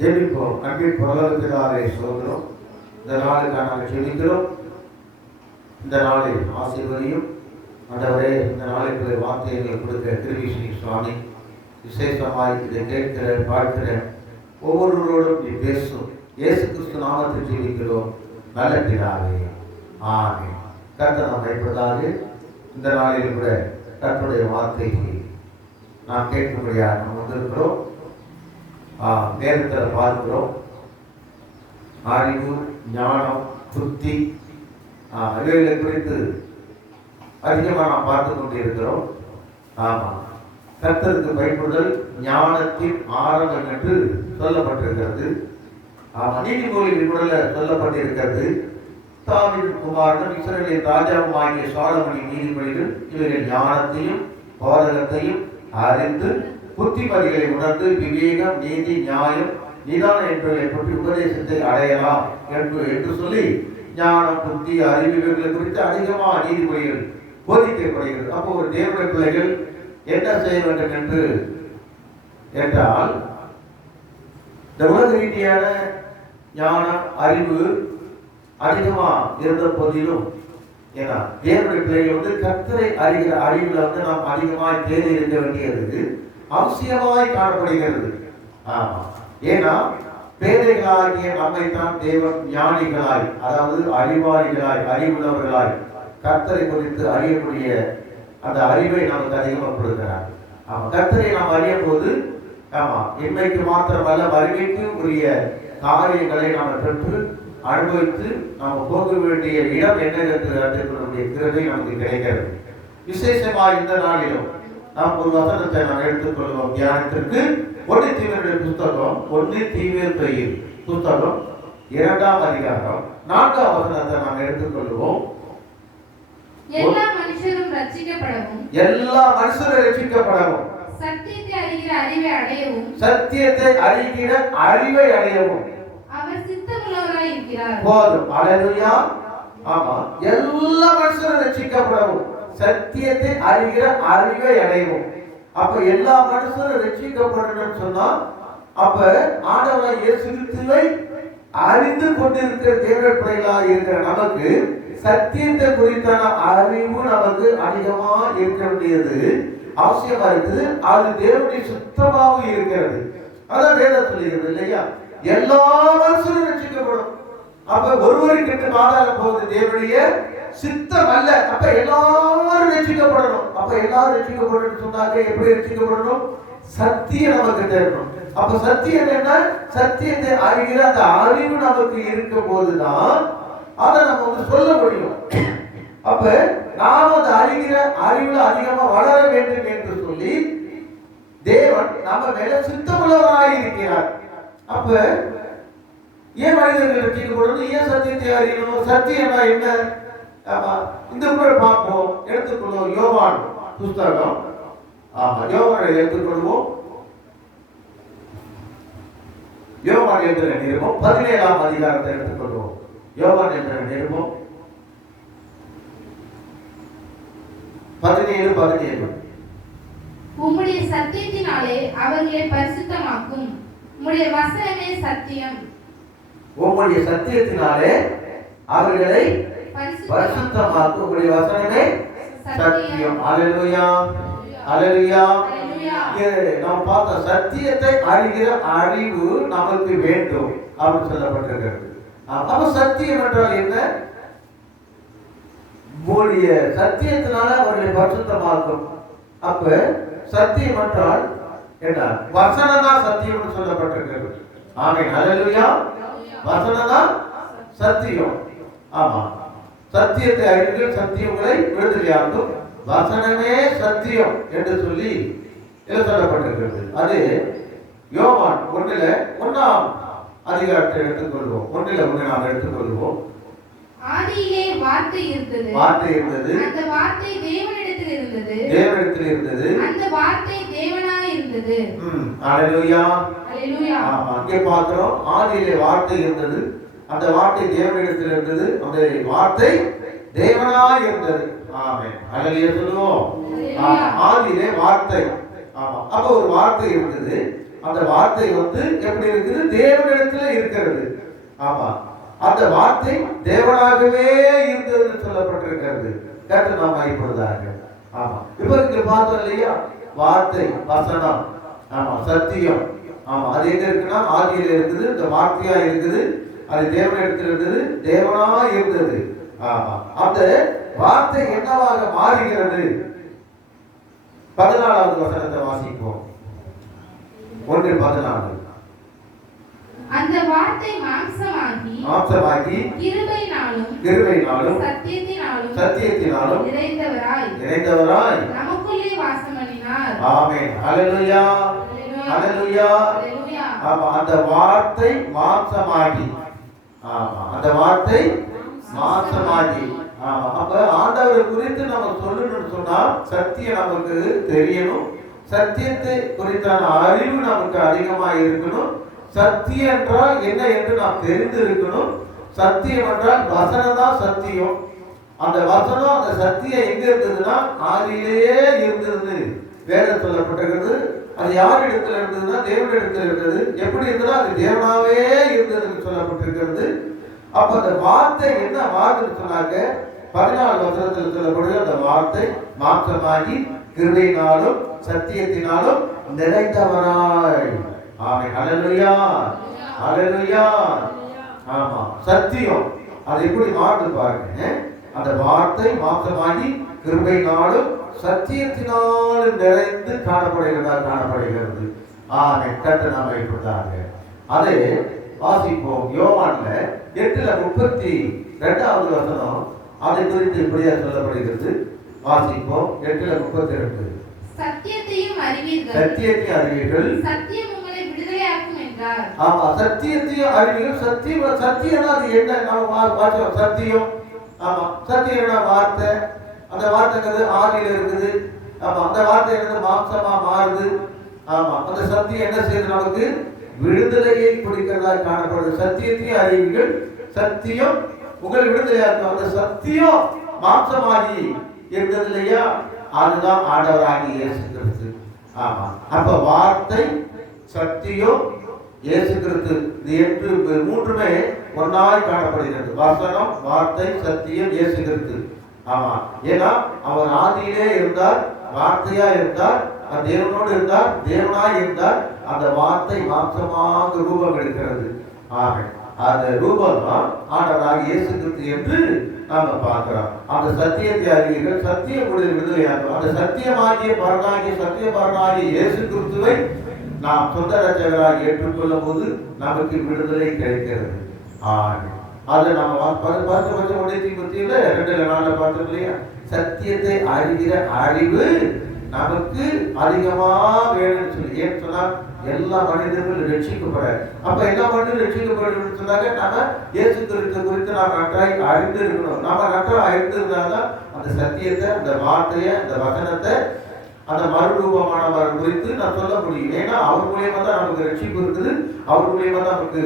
ஜெபிப்போம். அன்பின் பரலோகத்திலே சோதரம் இந்த நாளுக்காக நாங்கள் ஜெபிக்கிறோம். இந்த நாளை ஆசீர்வதியும் ஆண்டவரே. இந்த நாளைக்குரிய வார்த்தைகளை கொடுக்க கிருபை சுவாமி. விசேஷமாய் இதை கேட்கிற பார்க்கிற ஒவ்வொருவரோடும் நீ பேசும். இயேசு கிறிஸ்து நாமத்தில் ஜெபிக்கிறோம் நல்ல பிதாவே, ஆமென். கர்த்தர் நாம் பயப்படாது. இந்த நாளில் கூட கர்த்தருடைய வார்த்தைக்கு நாம் கேட்கும்படியாக நாம் வந்திருக்கிறோம். நேரத்தில் பார்க்கிறோம். அறிவு, ஞானம், புத்தி இவைகளை குறித்து அதிகமாக நாம் பார்த்து கொண்டிருக்கிறோம். ஆமாம், கர்த்தருக்கு பயப்படுதல் ஞானத்தின் ஆரம்பம் என்று சொல்லப்பட்டிருக்கிறது. நீதிமொழிகளின் கூட சொல்லப்பட்டிருக்கிறது. தாவீதின் குமாரனும் இஸ்ரவேலின் ராஜாவும் ஆகிய சாலமோனின் நீதிமொழிகள் இவைகள் ஞானத்தையும் போதகத்தையும் அறிந்து புத்திமதிகளை உணர்ந்து விவேகம், நீதி, நியாயம், நிதானம் என்பதை பற்றி உபதேசத்தை அடையலாம் என்று சொல்லி ஞானம், புத்தி, அறிவு இவைகளை குறித்து அதிகமாக நீதிமொழிகள் போதிக்கப்படுகிறது. அப்போ ஒரு தேவனுடைய பிள்ளைகள் என்ன செய்ய வேண்டும் என்று என்றால், இந்த உலக ரீதியான ஞானம், அறிவு அதிகமா இருந்த போதிலும் ஏன்னா தேவனுடைய பிள்ளைகள் கர்த்தரை அறிகிற அறிவுல நாம் அதிகமாய் தேடி இருக்க வேண்டியது அவசியமாய் காணப்படுகிறது. ஆமா, ஏன்னா பேதைகளாகிய நம்மைத்தான் தேவன் ஞானிகளாய், அதாவது அறிவாளிகளாய், அறிவுள்ளவர்களாய் கர்த்தரை குறித்து அறியக்கூடிய அந்த அறிவை நமக்கு அதிகமாக கொடுக்கிறார். ஆமா, கர்த்தரை நாம் அறிய போது ஆமா இன்மைக்கு மாத்திரமல்ல வருகைக்கு உரிய காரியங்களை நாம் பெற்று அனுபவித்து நாம் போக வேண்டிய இடம் என்ன என்று அறிந்துடைய கிருபை நமக்கு கிடைக்கிறது. விசேஷமாக இந்த நாளிலும் நாம் ஒரு வசனத்தை நாம் எடுத்துக்கொள்வோம் தியானத்திற்கு. 1 தீமோத்தேயுவின் புத்தகம் 1 தீமோத்தேயு புத்தகம் 2ஆம் அதிகாரம் 4ஆம் வசனத்தை நாம் எடுத்துக்கொள்வோம். எல்லா மனுஷரும் ரட்சிக்கப்படவும் சத்தியத்தை அறிகிற அறிவை அடையவும் அவர் சித்தமுள்ளவராய் இருக்கிறார். போதும். அல்லேலூயா. ஆமா, எல்லா மனுஷரும் ரட்சிக்கப்படவும் சத்தியத்தை அறிகிற அறிவை அடையவும். அப்ப எல்லா மனுஷரும் ரட்சிக்கப்படணும்னு சொன்னா அப்ப ஆண்டவராகிய இயேசு கிறிஸ்துவை அறிந்து கொண்டிருக்கிற தேவனுடைய பிள்ளைகளாக இருக்கிற நமக்கு சத்தியத்தை குறித்தான அறிவு நமக்கு அதிகமா இருக்க வேண்டியது அவசியமா இருக்குது. அது தேவனுடைய சுத்தமாகவும் இருக்கிறது. அதான் வேதம் சொல்லுகிறது இல்லையா, எல்லா மனுஷரும் ரட்சிக்கப்படும். அப்ப ஒருவரை கெட்டு பாதாளம் போவது தேவனுடைய சித்தம் அல்ல. அப்ப எல்லாரும் ரட்சிக்கப்படணும். அப்ப எல்லாரும் ரட்சிக்கப்படணும் சொன்னாங்க. எப்படி ரட்சிக்கப்படணும்? சத்தியம் நமக்கு தெரியணும். அப்ப சத்தியம் என்ன? சத்தியத்தை அறிகிற அந்த அறிவு நமக்கு இருக்கும் போதுதான் அதை நம்ம சொல்ல முடியும். அப்ப நாம் அந்த அறிகிற அறிவுல அதிகமா வளர வேண்டும் என்று சொல்லி தேவன் நம்ம மேல சித்தமுள்ளவராய் இருக்கிறார். அப்ப ஏன் மனிதர்கள் ரட்சிக்கப்படணும்? ஏன் சத்தியத்தை அறியணும்? சத்தியம்னா என்ன? ஆமா, இந்த கூட பார்ப்போம். எடுத்துக்கொள்வோம் யோவான் புஸ்தகம். ஆமா, யோவானை எடுத்துக்கொள்வோம். யோவான் எழுதின நிருபம் 17ஆம் அதிகாரத்தை எடுத்துக்கொள்வோம். யோவான் எழுதின நிருபம் 17:17. உம்முடைய சத்தியத்தினாலே அவர்களை பரிசுத்தமாக்கும். உம்முடைய வசனமே சத்தியம். உம்முடைய சத்தியத்தினாலே அவர்களை பரிசுத்தமாக்கும். உம்முடைய வசனமே சத்தியம். அல்லேலூயா, அல்லேலூயா. நாம் பார்த்த சத்தியத்தை அறிகிற அறிவு நமக்கு வேண்டும் அப்படின்னு சொல்லப்பட்டிருக்கிறது. அப்ப சத்தியம் என்றால் என்ன? உம்முடைய சத்தியத்தினால அவர்களை பரிசுத்தமாக்கும். அப்ப சத்தியம் என்றால் என்ன? வசனம் தான் சத்தியம் சொல்லப்பட்டிருக்கிறது. ஆமென், அல்லேலூயா. வசனம் தான் சத்தியம். ஆமா, சத்தியத்தை அறிவீர்கள், சத்தியங்களை விடுதலையாக்கும். வசனமே சத்தியம் என்று சொல்லி சொல்லப்பட்டிருக்கிறது. அது யோவான் 1:1 அதிகாரத்தை எடுத்துக்கொள்வோம். 1:1 நாம் எடுத்துக்கொள்வோம். ஆதியிலே வார்த்தை இருந்தது. வார்த்தை இருந்தது. அந்த வார்த்தை தேவனிடத்தில் இருந்தது. தேவனிடத்தில் இருந்தது. அந்த வார்த்தை தேவனாய் இருந்தது. அல்லேலூயா, அல்லேலூயா. ஆமா, இங்கே பார்க்கிறோம். ஆதியிலே வார்த்தை இருந்தது. அந்த வார்த்தை தேவனிடத்தில் இருந்தது. அந்த வார்த்தை தேவனாய் இருந்தது. ஆமென், அல்லேலூயா சொல்லுவோம். ஆதியிலே வார்த்தை. ஆமா, அப்ப ஒரு வார்த்தை இருந்தது. அந்த வார்த்தை வந்து எப்படி இருக்குது? தேவனிடத்துல இருக்கிறது. ஆமா, அந்த வார்த்தை தேவனாகவே இருந்ததுன்னு சொல்லப்பட்டிருக்கிறது. கர்த்தர் நாம மையப்படுதாக. ஆமா, இப்ப இங்க பார்த்தோம் இல்லையா? வார்த்தை, வசனம், ஆமா, சத்தியம். ஆமா, அது எங்க இருக்குன்னா ஆதியில இருக்குது, இந்த வார்த்தையா இருக்குது, அது தேவனிடத்தில் இருந்தது, தேவனா இருந்தது. ஆமா, அந்த வார்த்தை என்னவாக மாறுகிறது? 14வது வசனத்தை வாசிப்போம். 1:14. அந்த வார்த்தை மாம்சமாகி கிருபையினாலும் சத்தியத்தினாலும் நிறைந்தவராய் நமக்குள்ளே வாசம் பண்ணினார். ஆமென். ஹல்லேலூயா, ஹல்லேலூயா. ஆமா, அந்த வார்த்தை மாம்சமாகி. ஆமா, அந்த வார்த்தை மாம்சமாகி. ஆமா, அப்ப ஆண்டவரை குறித்து நம்ம சொல்லணும்னு சொன்னா சத்தியம் நமக்கு தெரியணும். சத்தியத்தை குறித்தான அறிவு நமக்கு அதிகமா இருக்கணும். சத்தியம் என்றால் என்ன என்று நாம் தெரிந்து இருக்கணும். சத்தியம் என்றால் வசனம் தான் சத்தியம். அந்த வசனம், அந்த சத்தியம் எங்க இருந்ததுன்னா ஆதியிலேயே இருந்தது. வேதம் சொல்லப்பட்டிருக்கிறது. அது யார் இடத்துல இருந்ததுன்னா தேவனிடத்தில் இருந்தது. எப்படி இருந்ததுன்னா அது தேவனாவே இருந்ததுன்னு சொல்லப்பட்டிருக்கிறது. அப்ப அந்த வார்த்தை என்ன வார்த்தைன்னு சொன்னாங்க? 14 வசனத்தில் சொல்லப்படுது, அந்த வார்த்தை மாம்சமாகி கிருபையினாலும் சத்தியத்தினாலும் நிறைந்தவராய். ஆமென். ஹல்லேலூயா, ஹல்லேலூயா. ஆமா, சத்தியம் அது எப்படி மாறுது பாருங்க. அந்த வார்த்தை மாம்சமாகி கிருபையினாலும் சத்தியத்தினாலும் நிறைந்து காணப்படுகிறது. ஆமென். கர்த்தர் நாம இப்படிதாங்க. அதை வாசிப்போம். யோவான்ல 8:32வது வசனம் அதை குறித்து இப்படியா சொல்லப்படுகிறது. வாசிப்போம். 8:32. சத்தியத்தையும் அறிவீர்கள், சத்தியம் உங்களை விடுதலையாக்கும் என்றார். ஆமா, சத்தியத்தையும் அறிவீர்கள். சத்தியம் அது என்ன? நம்ம வாசிப்போம். சத்தியம். ஆமா, சத்தியம் வார்த்தை. அந்த வார்த்தைங்கிறது ஆதியில இருக்குது. ஆமா, அந்த வார்த்தை மாம்சமா மாறுது. ஆமா, அந்த சத்தியம் என்ன செய்யுது? நமக்கு விடுதலையை கொடுக்கிறதா காணப்படுது. சத்தியத்தையும் அறிவீர்கள், சத்தியம் உங்களை விடுதலையாக்கும். அந்த சத்தியம் மாம்சமாகி இருந்தது இல்லையா? அதுதான் ஆண்டவராகிய இயேசு கிறிஸ்து. ஆமா, அப்ப வார்த்தை, சத்தியம், இயேசு கிறிஸ்து, இது மூன்றுமே ஒன்னாய் காணப்படுகிறது. வசனம், வார்த்தை, சத்தியம், இயேசு கிறிஸ்து. ஆமா, ஏன்னா அவர் ஆதியிலே இருந்தார், வார்த்தையா இருந்தார், தேவனோடு இருந்தார், தேவனாய் இருந்தார். அந்த வார்த்தை மாம்சமாக ரூபம் எடுக்கிறது. ஆமென். அந்த ரூபம் தான் ஆண்டவராகிய இயேசு கிறிஸ்து என்று நாம பார்க்கிறோம். அந்த சத்தியத்தை அறிவீர்கள், சத்தியம் விடுதலையாகும். அந்த சத்தியமாகிய பரனாகிய சத்திய பரனாகிய இயேசு கிறிஸ்துவை நாம் சொந்த ரட்சகராக ஏற்றுக்கொள்ளும் போது நமக்கு விடுதலை கிடைக்கிறது. அதை நம்ம மத்தியில 2 பார்த்தோம் இல்லையா? சத்தியத்தை அறிகிற அறிவு நமக்கு அதிகமா வேணும்னு சொல்லி. ஏன்னு சொன்னா எல்லா மனிதர்களும் ரட்சிக்கப்பட. அப்ப எல்லா மனிதரும் ரட்சிக்கப்படணும்னு சொன்னாங்க நாம இயேசு கிறிஸ்து குறித்து நாம் நன்றாய் அறிந்து இருக்கணும். நாம நன்றாக அறிந்திருந்தாதான் அந்த சத்தியத்தை, அந்த வார்த்தையை, அந்த வசனத்தை, அந்த மறுரூபமானவர் குறித்து நான் சொல்ல முடியும். ஏன்னா அவர் மூலியமா தான் நமக்கு ரட்சிப்பு இருக்குது, அவர் மூலியமா தான் நமக்கு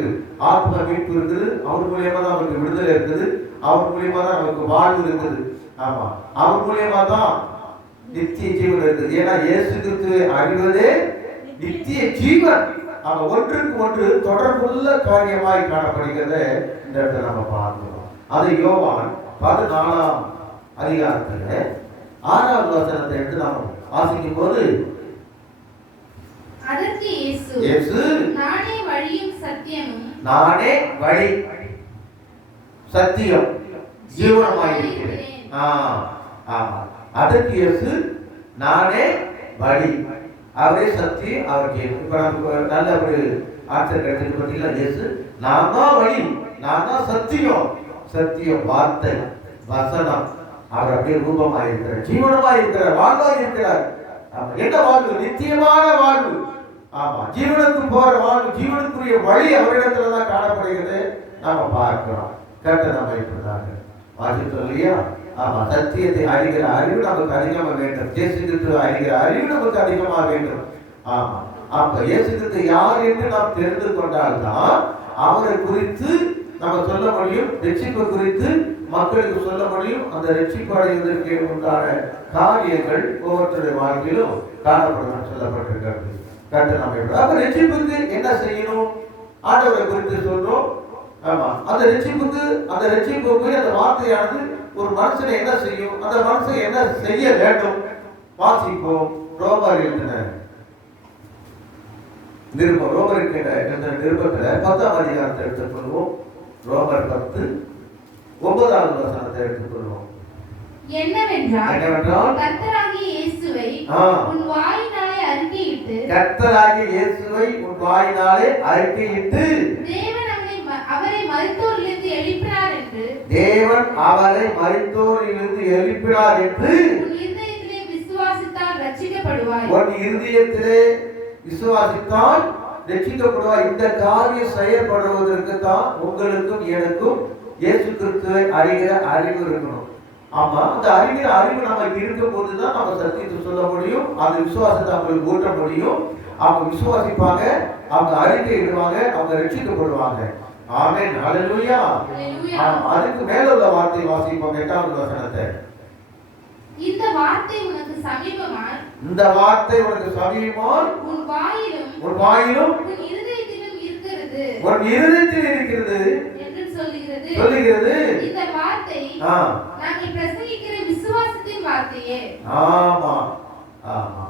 ஆத்ம மீட்பு இருக்குது, அவர் மூலியமா தான் நமக்கு விடுதலை இருக்குது, அவர் மூலியமா தான் நமக்கு வாழ்வு இருக்குது. ஆமா, அவர் மூலியமா தான் நித்திய ஜீவன் இருக்குது. ஏன்னா இயேசு கிறிஸ்துவை அறிவதே நித்திய ஜீவன். அவன் ஒன்றுக்கு ஒன்று தொடர்புள்ள காரியமாய் காணப்படுகிறத இந்த இடத்துல நம்ம பார்க்கிறோம். அது யோவான் 14ஆம் அதிகாரத்துல 6வது வசனத்தை எடுத்து நாம் வாசிக்கும் போது, அதற்கு இயேசு நானே வழியும் சத்தியமும், நானே வழி சத்தியம் ஜீவனமாயிருக்கிறேன். ஆமா, அதற்கு இயேசு நானே வழி, அவரே சத்தியம், அவர் ஜீவன். இப்ப நமக்கு நல்ல ஒரு ஆன்சர் கிடைச்சது பார்த்தீங்களா? இயேசு நான் தான் வழி, நான் தான் சத்தியம். சத்தியம் வார்த்தை, வசனம். அவர் அப்படியே ரூபமாக இருக்கிறார், ஜீவனமாக இருக்கிறார், வாழ்வாக இருக்கிறார். என்ன வாழ்வு? நித்தியமான வாழ்வு. ஆமா, ஜீவனுக்கு போற வாழ்வு, ஜீவனுக்குரிய வழி அவரிடத்துல தான் காணப்படுகிறது. நாம பார்க்கிறோம். கர்த்தர் நம்மை இப்படிதாக வாசித்தோம் இல்லையா? ஆமா, சத்தியத்தை அறிகிற அறிவு நமக்கு அதிகமாக வேண்டும். இயேசு கிறிஸ்துவை அறிகிற அறிவு நமக்கு அதிகமாக வேண்டும். ஆமா, அப்ப இயேசு கிறிஸ்து யார் என்று நாம் தெரிந்து கொண்டால்தான் அவரை குறித்து நம்ம சொல்ல முடியும். ரட்சிப்பு குறித்து மக்களுக்கு சொல்ல முடியும். அந்த ரட்சிப்பு அடைவதற்கு உண்டான காரியங்கள் ஒவ்வொருத்தருடைய வாழ்க்கையிலும் காணப்படும் சொல்லப்பட்டிருக்கிறது. கர்த்தர் நம்மை அப்ப ரட்சிப்புக்கு என்ன செய்யணும்? ஆண்டவரை குறித்து சொல்றோம். ஆமா, அந்த ரட்சிப்புக்கு அந்த வார்த்தையானது ஒரு மனுஷனை என்ன செய்யும்? அந்த மனுஷன் என்ன செய்ய வேண்டும்? வாசிப்போம். ரோமர் எழுதின நிருபம், ரோமர் நிருபத்துல 10ஆம் அதிகாரத்தை எடுத்துக்கொள்வோம். ரோமர் 10 9வது வசனத்தை எடுத்துக்கொள்வோம். என்னவென்றால் கர்த்தராகிய இயேசுவை உன் வாயினாலே அறிக்கையிட்டு தேவன் அவரை மரித்தோரிலிருந்து எழுப்பினார் என்று உன் இருதயத்திலே விசுவாசித்தால் ரட்சிக்கப்படுவாய். இந்த காரியம் செயல்படுவதற்கு தான் உங்களுக்கும் எனக்கும் இயேசு கிறிஸ்துவை அறிகிற அறிவு இருக்கணும். ஆமா, அந்த அறிகிற அறிவு நமக்கு இருக்கும் போதுதான் நம்ம சத்தியத்தை சொல்ல முடியும். அது விசுவாசத்தை அவங்களுக்கு ஊட்ட முடியும். அவங்க விசுவாசிப்பாங்க, அவங்க அறிக்கையிடுவாங்க, அவங்க ரட்சிக்கப்படுவாங்க. ஆமென், ஹல்லேலூயா. அதுக்கு மேல உள்ள வார்த்தை வாசிப்போம். 8வது வசனத்தை. இந்த வார்த்தை உனக்கு சமீபமாய் உன் வாயிலும் உன் இருதயத்திலும் இருக்கிறது என்று சொல்லுகிறது. இந்த வார்த்தை நாங்கள் பிரசங்கிக்கிற விசுவாசத்தின் வார்த்தையே. ஆமா ஆமா.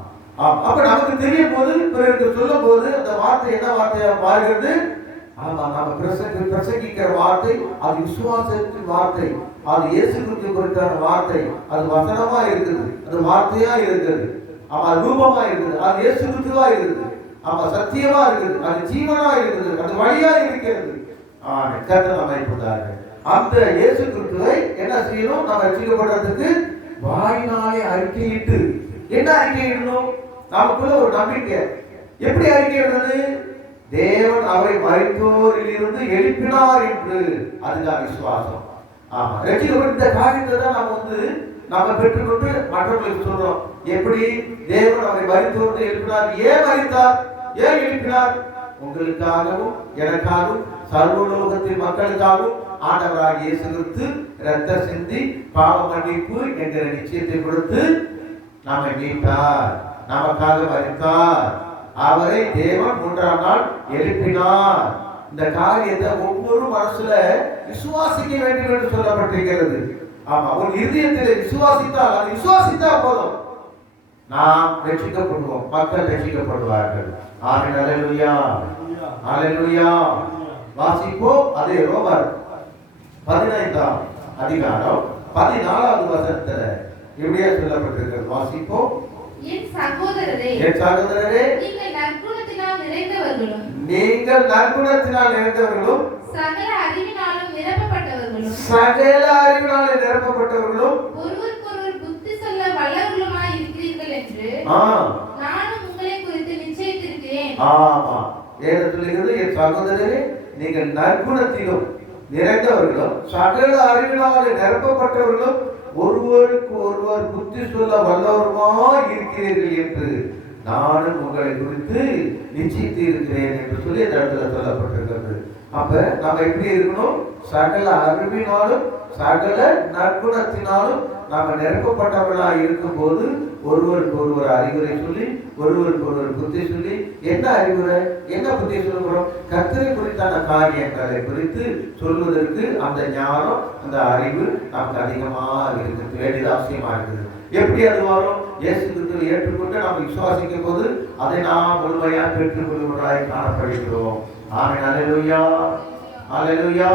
அப்ப நமக்கு தெரியும் போது, பிறருக்கு சொல்லும் போது அந்த வார்த்தை என்ன வார்த்தையா மாறுகிறது? ஆமா, நம்ம பிரசங்கிக்கிற வார்த்தை அது விசுவாசத்தின் வார்த்தை, அது இயேசு கிறிஸ்து குறித்தான வார்த்தை, அது வசனமா இருக்குது, அது வார்த்தையா இருக்குது, ஆமா, அது ரூபமா இருக்குது, அது இயேசு கிறிஸ்துவா இருக்குது, ஆமா, சத்தியமா இருக்குது, அது ஜீவனா இருக்குது, அது வழியா இருக்கிறது. கர்த்தர் நம்மை கொடுத்தார்கள். அந்த இயேசு கிறிஸ்துவை என்ன செய்யணும்? நம்ம ரட்சிக்கப்படுறதுக்கு வாயினாலே அறிக்கையிட்டு. என்ன அறிக்கையிடணும்? நமக்குள்ள ஒரு நம்பிக்கை. எப்படி அறிக்கையிடுறது? தேவன் அவரை மரித்தோரிலிருந்து எழுப்பினார் என்று. அதுதான் விசுவாசம். ஆமா, ரட்சிக்கப்பட்ட இந்த காரியத்தை தான் நம்ம பெற்றுக்கொண்டு மற்றவர்களுக்கு சொல்றோம். எப்படி தேவன் அவரை மரித்தோரிலிருந்து எழுப்பினார்? ஏன் மரித்தார்? ஏன் எழுப்பினார்? உங்களுக்காகவும் எனக்காகவும் சர்வலோகத்தின் மக்களுக்காகவும் ஆண்டவராகிய இயேசு கிறிஸ்து இரத்தம் சிந்தி பாவ மன்னிப்பு என்கிற நிச்சயத்தை கொடுத்து நம்மை மீட்டார், நமக்காக மரித்தார். அவரை தேவன் 3ஆம் நாள் எழுப்பினார். இந்த காரியத்தை ஒவ்வொரு மனசுல விசுவாசிக்க வேண்டும் என்று சொல்லப்பட்டிருக்கிறது. ஆமா, ஒரு இதயத்திலே விசுவாசித்தால், அது விசுவாசித்தா போதும், நாம் ரட்சிக்கப்படுவோம், மக்கள் ரட்சிக்கப்படுவார்கள். ஆமென், அல்லேலூயா, அல்லேலூயா. வாசிப்போம். அதே ரோமர் 15ஆம் அதிகாரம் 14வது வசனத்துல இப்படியே சொல்லப்பட்டிருக்கிறது. வாசிப்போம். என் சகோதரரே, நீங்கள் நற்குணத்தினால் நிறைந்தவர்களும் சகல அறிவினாலும் நிரப்பப்பட்டவர்களும் ஒருவருக்கொருவர் புத்தி சொல்ல வல்லவர்களுமாய் இருக்கிறீர்கள் என்று நானும் உங்களை குறித்து நிச்சயித்திருக்கிறேன். ஆமா, ஏன் சொல்லுகிறது? என் சகோதரரே, நீங்கள் நற்குணத்திலும் நிறைந்தவர்களும் சகல அறிவினாலே நிரப்பப்பட்டவர்களும் ஒருவருக்கு ஒருவர் புத்தி சொல்ல வல்லவருமாய் இருக்கிறீர்கள் என்று நானும் உங்களை குறித்து நிச்சயித்து இருக்கிறேன் என்று சொல்லி இந்த இடத்துல சொல்லப்பட்டிருக்கிறது. அப்ப நம்ம எப்படி இருக்கணும்? சகல அறிவினாலும் சகல நற்குணத்தினாலும் நாம நிரப்பப்பட்டவர்களாக இருக்கும் போது ஒருவருக்கு ஒருவர் அறிவுரை சொல்லி, ஒருவருக்கு ஒருவர் புத்தி சொல்லி, என்ன அறிவுரை, என்ன புத்தி சொல்லுகிறோம்? கர்த்தரை குறித்தான காரியங்களை குறித்து சொல்வதற்கு அந்த ஞானம், அந்த அறிவு நமக்கு அதிகமாக இருக்குது, வேண்டியது அவசியமா இருக்குது. எப்படி அது வரும்? இயேசு கிறிஸ்துவை ஏற்றுக்கொண்டு நாம் விசுவாசிக்கும் போது அதை நாம் முழுமையாக பெற்றுக்கொள்வதாய் காணப்படுகிறோம். ஆமென், அல்லேலூயா, அல்லேலூயா.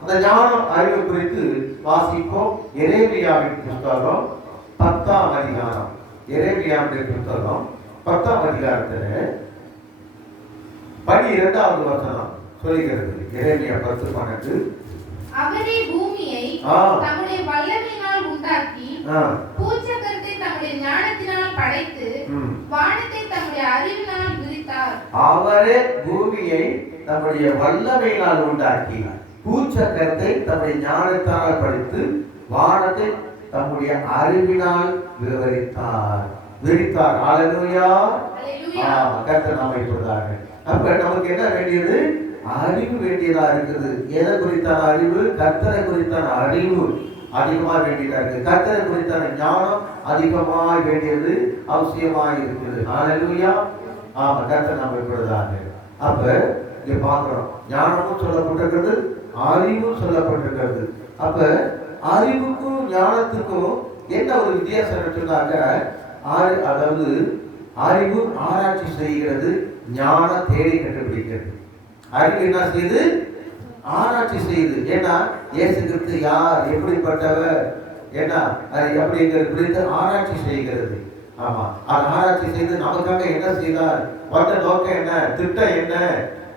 அந்த ஞானம் அறிவு குறித்து வாசிப்போம். எரேமியாவின் புத்தகம் 10ஆம் அதிகாரம். எரேமியாவின் புத்தகம் 10ஆம் அதிகாரத்துல 12வது வசனம் சொல்லுகிறது. எரேமியா 10:12. அவரே பூமியை தம்முடைய வல்லமையினால் உண்டாக்கி, பூச்சக்கரத்தை தம்முடைய ஞானத்தினால் படைத்து, வானத்தை தம்முடைய அறிவினால் விரித்தார். அவரே பூமியை தம்முடைய வல்லமையினால் உண்டாக்கி, பூச்சக்கரத்தை தம்முடைய ஞானத்தால் படைத்து, வானத்தை தம்முடைய அறிவினால் விரித்தார். ஹல்லேலூயா. கர்த்தர் நம்மை கொடுத்தாங்க. அப்ப நமக்கு என்ன வேண்டியது? அறிவு வேண்டியதா இருக்குது. எதை குறித்தான அறிவு? கர்த்தரை குறித்தான அறிவு. அதிகமாக வேண்டியதா இருக்கு. கர்த்தரை குறித்தான ஞானம் அதிகமாக வேண்டியது அவசியமாக இருக்குது. ஹல்லேலூயா. ஆமா, கர்த்தர் நம்ம இப்படிதாங்க. அப்ப இங்க பார்க்கிறோம், ஞானமும் சொல்லப்பட்டிருக்கிறது, அறிவும் சொல்லப்பட்டிருக்கிறது. அப்ப அறிவுக்கும் ஞானத்துக்கும் என்ன ஒரு வித்தியாசம் சொன்னாக்க, அதாவது அறிவு ஆராய்ச்சி செய்கிறது, ஞானம் தேடி கண்டுபிடிக்கிறது. அறிவு என்ன செய்யுது? ஆராய்ச்சி செய்யுது. ஏன்னா இயேசு கிறிஸ்து யார், எப்படிப்பட்டவர், ஏன்னா அது எப்படிங்கிறது குறித்து ஆராய்ச்சி செய்கிறது. ஆமா, அது ஆராய்ச்சி செய்து நமக்காக என்ன செய்தார், வந்த நோக்கம் என்ன, திட்டம் என்ன,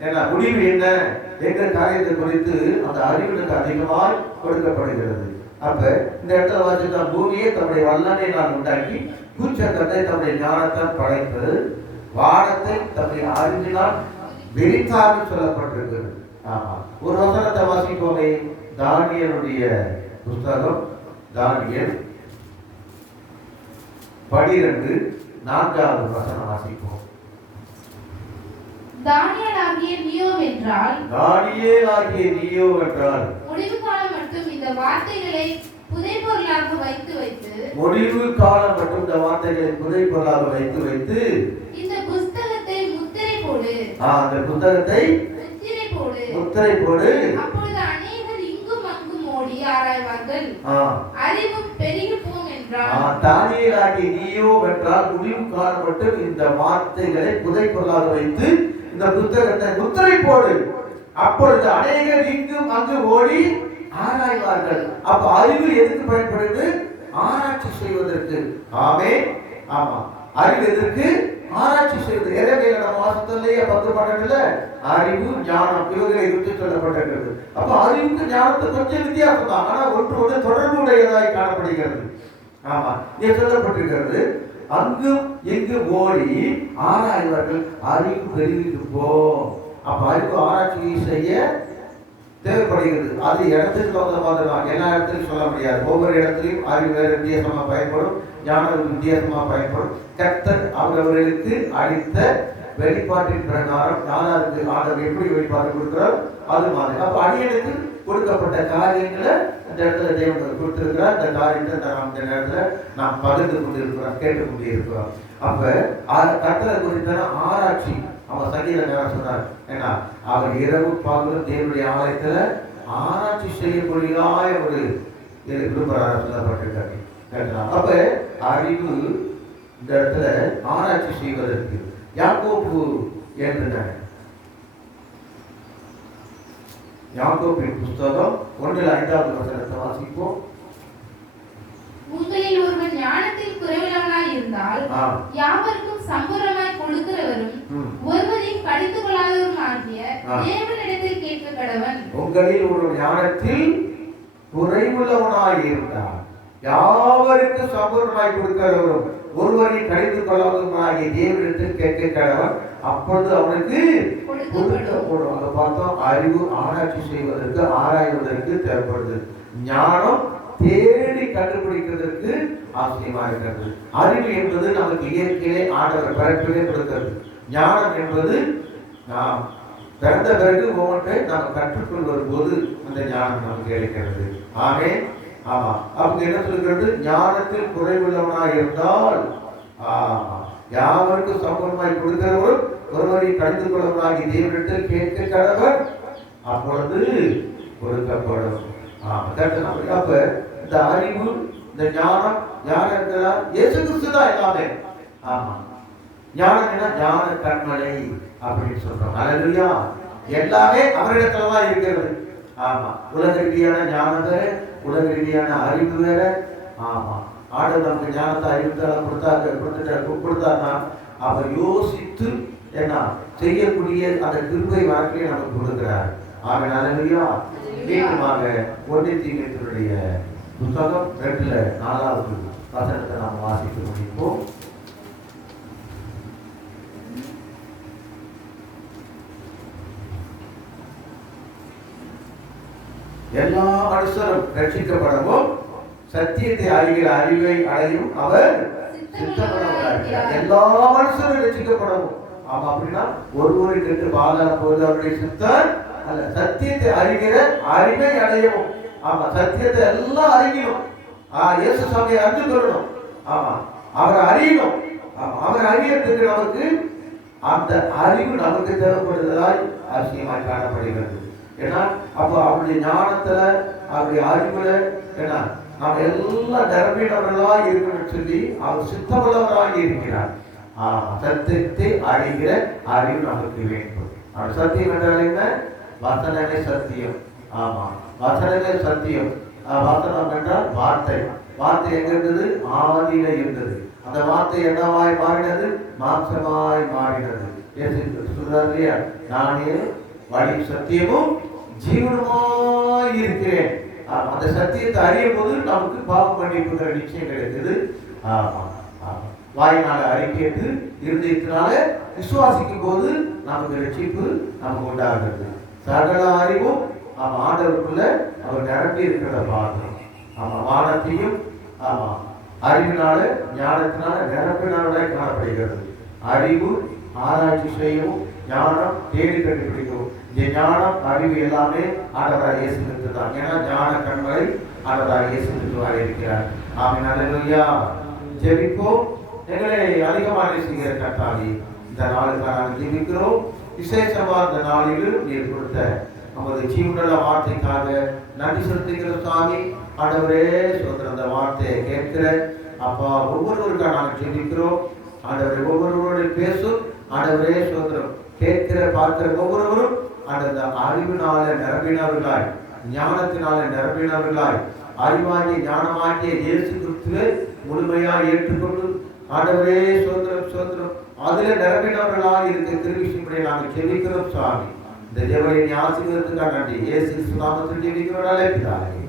என்ன முடிவு என்ன என்ற காரியத்தை குறித்து அந்த அறிவுக்கு அதிகமாக கொடுக்கப்படுகிறது. அப்ப இந்த இடத்துல வாசித்தா, பூமியை தன்னுடைய வல்லனை நான் உண்டாக்கி, பூச்சக்கத்தை தன்னுடைய ஞானத்தால் படைத்து, வானத்தை தன்னுடைய அறிவினால் விரித்தார்னு சொல்லப்பட்டிருக்கிறது. ஆமா, ஒரு வசனத்தை வாசிப்போமே. தானியேலுடைய புஸ்தகம், தானியேல் 12:4 வசனம் வாசிப்போம். தானியேலாகிய நீயோ என்றால் முடிவு காலம் மட்டும் இந்த வார்த்தைகளை புதைபொருளாக வைத்து வைத்து முடிவு காலம் மட்டும் இந்த வார்த்தைகளை புதைபொருளாக வைத்து வைத்து இந்த புத்தகத்தை முத்திரை போடு. அந்த புத்தகத்தை முத்திரை போடு. அப்பொழுது அநேகர் இங்கும் அங்கும் ஓடி ஆராய்வார்கள், அறிவும் பெருகி போம் என்றார். தானியேலாகிய நீயோ என்றால் முடிவு காலம் மட்டும் இந்த வார்த்தைகளை புதைபொருளாக வைத்து இந்த புத்தகத்தை முத்திரை போடு. அப்பொழுது அநேகர் இங்கும் அங்கு ஓடி ஆராய்வார்கள். அப்ப அறிவு எதுக்கு பயன்படுது? ஆராய்ச்சி செய்வதற்கு. ஆமென். ஆமா, அறிவு எதற்கு? ஆராய்ச்சி செய்வது. எனவே நம்ம வாசத்திலேயே 10 பாடங்கள்ல அறிவு ஞானம் இவர்களை குறித்து சொல்லப்பட்டிருக்கிறது. அப்ப அறிவுக்கு ஞானத்துக்கு கொஞ்சம் வித்தியாசம் தான், ஆனா ஒன்று தொடர்பு உடையதாய் காணப்படுகிறது. ஆமா, இங்கே சொல்லப்பட்டிருக்கிறது, அங்கும் இங்கு ஓடி ஆராய்வார்கள், அறிவு பெருகிட்டு போ. அப்ப அறிவு ஆராய்ச்சி செய்ய தேவைப்படுகிறது. அது இடத்துக்கு தகுந்த மாதிரி தான், எல்லா இடத்துலையும் சொல்ல முடியாது. ஒவ்வொரு இடத்துலையும் அறிவு வேறு வித்தியாசமா பயன்படும், ஞானம் வித்தியாசமா பயன்படும். கர்த்தர் அவர்களுக்கு அளித்த வெளிப்பாட்டின் பிரகாரம் யாராருக்கு ஆண்டவர் எப்படி வெளிப்பாடு கொடுக்கிறார் அது மாதிரி. அப்ப அடியனுக்கு கொடுக்கப்பட்ட காரியங்களை இந்த இடத்துல தேவன் கொடுத்திருக்கிறார். இந்த காரியத்தை நாம் இந்த நேரத்துல நாம் பகிர்ந்து கொண்டிருக்கிறோம், கேட்டுக்கொண்டே இருக்கிறோம். அப்ப கர்த்தரை குறித்தான ஆராய்ச்சி அவன் சங்கீதக்காரன் சொன்னார், ஏன்னா அவர் இரவு பகலும் தேவனுடைய ஆலயத்துல ஆராய்ச்சி செய்யக்கூடியதாய ஒரு விரும்புகிறார் சொல்லப்பட்டிருக்காரு. அப்ப அறிவு இந்த இடத்துல ஆராய்ச்சி செய்வதற்கு யாக்கோபு எழுதினார். யாக்கோபின் புஸ்தகம் 1:5 வசனத்தை வாசிப்போம். உங்களில் ஒருவன் ஞானத்தில் குறைவுள்ளவனாய் இருந்தால் யாவருக்கும் சம்பூரணமாய் கொடுக்கிறவரும் ஒருவரையும் கடிந்து கொள்ளாதவரும் ஆகிய தேவனிடத்தில் கேட்க கடவன். உங்களில் ஒரு ஞானத்தில் குறைவுள்ளவனாய் இருந்தால் யாவருக்கும் சம்பூரணமாய் கொடுக்கிறவரும் ஒருவரையும் கடிந்து கொள்ளாதவருமாகிய தேவனிடத்தில் கேட்க கடவன், அப்பொழுது அவனுக்கு கொடுக்கப்படும். அங்க பார்த்தோம், அறிவு ஆராய்ச்சி செய்வதற்கு ஆராய்வதற்கு தேவைப்படுது. ஞானம் தேடி கண்டுபிடிக்கிறதுக்கு அவசியமா இருக்கிறது. அறிவு என்பது நமக்கு இயற்கையிலே ஆண்டவர் பிறப்பிலே கொடுக்கிறது. ஞானம் என்பது நாம் பிறந்த பிறகு ஒவ்வொன்றை நாம் கற்றுக்கொள் வரும்போது அந்த ஞானம் நமக்கு கிடைக்கிறது. ஆமென். ஆமா, அவங்க என்ன சொல்கிறது? ஞானத்தில் குறைவுள்ளவனாக இருந்தால் யாவருக்கும் சம்பூர்ணமாய் கொடுக்கிறவரும் ஒருவரை கடிந்து கொள்ளவனாகி தேவனிடத்தில் கேட்க கடவர், அப்பொழுது கொடுக்கப்படும். அப்ப இந்த அறிவு இந்த ஞானம் யார் இருக்கிறார்? இயேசு கிறிஸ்து தான் எல்லாமே. ஆமா, ஞானம் என்ன? ஞான கண்மலை அப்படின்னு சொல்றோம். ஹல்லேலூயா. எல்லாமே அவரிடத்துல தான் இருக்கிறது. ஆமா, உலக ரீதியான ஞானம் வேற, உலக ரீதியான அறிவு வேற. ஆமா, ஆண்டவர் நமக்கு ஞானத்தை அறிவுத்தால கொடுத்தாருன்னா அவர் யோசித்து என்ன செய்யக்கூடிய அந்த கிருபை வாழ்க்கையை நமக்கு கொடுக்கிறார். ஆமென். ஹல்லேலூயா. மீண்டுமாக 1 தீமோத்தேயுடைய புத்தகம் 2:4 வசனத்தை நாம் வாசித்து முடிப்போம். எல்லா மனுஷரும் ரட்சிக்கப்படவும் சத்தியத்தை அறிகிற அறிவை அடையும் அவர் சித்தப்படவும். எல்லா மனுஷரும் ரட்சிக்கப்படவும். ஆமா, அப்படின்னா ஒருவரை கேட்டு பாதாள போது அவருடைய சித்தர் அல்ல, சத்தியத்தை அறிகிற அறிவை அடையவும் ஆமா, சத்தியத்தை எல்லாம் அறியணும். இயேசு சாமியை அறிந்து கொள்ளணும். ஆமா, அவரை அறியணும். ஆமா, அவரை அறியறதுக்கு நமக்கு அந்த அறிவு நமக்கு தேவைப்படுவதாய் அவசியமாய் காணப்படுகிறது. ஏன்னா அப்போ அவருடைய ஞானத்துல, அவருடைய அறிவுல ஏன்னா நாம் எல்லாம் நிரம்பினவர்களாக இருக்கணும்னு சொல்லி அவர் சித்தமுள்ளவராக இருக்கிறார். சத்தியத்தை அறிகிற அறிவு நமக்கு வேண்டும். அவர் சத்தியம் என்றால் என்ன? வசனமே சத்தியம். ஆமா, வசனமே சத்தியம். வசனம் என்றால் வார்த்தை. வார்த்தை எங்க இருந்தது? ஆதியில இருந்தது. அந்த வார்த்தை என்னவாய் மாறினது? மாம்சமாய் மாறினது. சொல்றாரு, நானே வழி சத்தியமும் ஜீவனமாய் இருக்கிறேன். அந்த சத்தியத்தை அறியும் போது நமக்கு பாவ மன்னிப்புங்கிற நிச்சயம் கிடைத்தது. ஆமா, வாயினால அறிக்கையிட்டு இருதயத்தினால விசுவாசிக்கும் போது நமக்கு ரட்சிப்பு நமக்கு உண்டாகிறது. சகல அறிவும் ஆண்டவருக்குள்ள அவர் நிரம்பி இருக்கிறத பார்க்கணும். ஆமா, வானத்தையும் ஆமா அறிவினால ஞானத்தினால நிரம்பினால காணப்படுகிறது. அறிவு ஆராய்ச்சி செய்யவும், ஞானம் தேடி கண்டுபிடிக்கவும். இந்த ஞானம் அறிவு எல்லாமே ஆண்டவராக இயேசு கிறிஸ்து தான். ஏன்னா ஞான கண்களை ஆண்டவராக இயேசு கிறிஸ்து இருக்கிறார். ஆமென், அல்லேலூயா. ஜெபிப்போம். எங்களை அதிகமாக செய்கிற கர்த்தாவே, இந்த நாளுக்காக நாங்கள் ஜெபிக்கிறோம். விசேஷமா இந்த நாளில் நீர் கொடுத்த நமது ஜீவனுள்ள வார்த்தைக்காக நன்றி செலுத்துகிற சுவாமி. ஆண்டவரே சோதரன், அந்த வார்த்தையை கேட்கிற அப்பா ஒவ்வொருவருக்காக நாங்கள் ஜெபிக்கிறோம். ஆண்டவரே ஒவ்வொருவரோடு பேசும். ஆண்டவரே சோதரம் கேட்கிற பார்க்கிற ஒவ்வொருவரும் அந்த அறிவினால நிரம்பினவர்களாய், ஞானத்தினால நிரம்பினவர்களாய், அறிவாகிய ஞானமாகிய இயேசு கிறிஸ்துவை முழுமையாக ஏற்றுக்கொண்டு ஆண்டவரே சோதரம் சோதரம் அதுல நிரம்பினவர்களாக இருக்க கிருபை நாங்கள் ஜெபிக்கிறோம் சுவாமி. இந்த ஜெபத்தை ஆசீர்வதிக்கிறதுக்காக நன்றி. இயேசு கிறிஸ்து நாமத்தில் ஜெபிக்கிறோம் பிதாவே.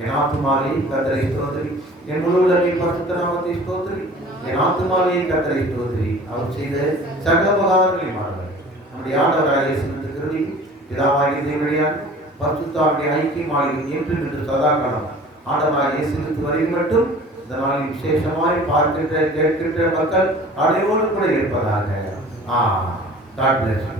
என் ஆத்துமாவே கர்த்தரை ஸ்தோத்திரி, என் முழு உள்ளமே பரிசுத்த நாமத்தை ஸ்தோத்திரி. என் ஆத்துமாவே கர்த்தரை ஸ்தோத்திரி, அவர் செய்த சகல உபகாரங்களை மாறுங்கள். நம்முடைய ஆண்டவராகிய இயேசு கிறிஸ்து கிருபை, பிதாவாகிய தேவனாகிய பரிசுத்தாவின் ஐக்கியமாய் என்றும் இன்று சதா காலம் ஆண்டவராகிய இயேசு கிறிஸ்து வரையில் மட்டும் இந்த நாளில் விசேஷமாய் பார்க்கின்ற கேட்கின்ற மக்கள் அனைவரும் கூட இருப்பதாக. God bless you.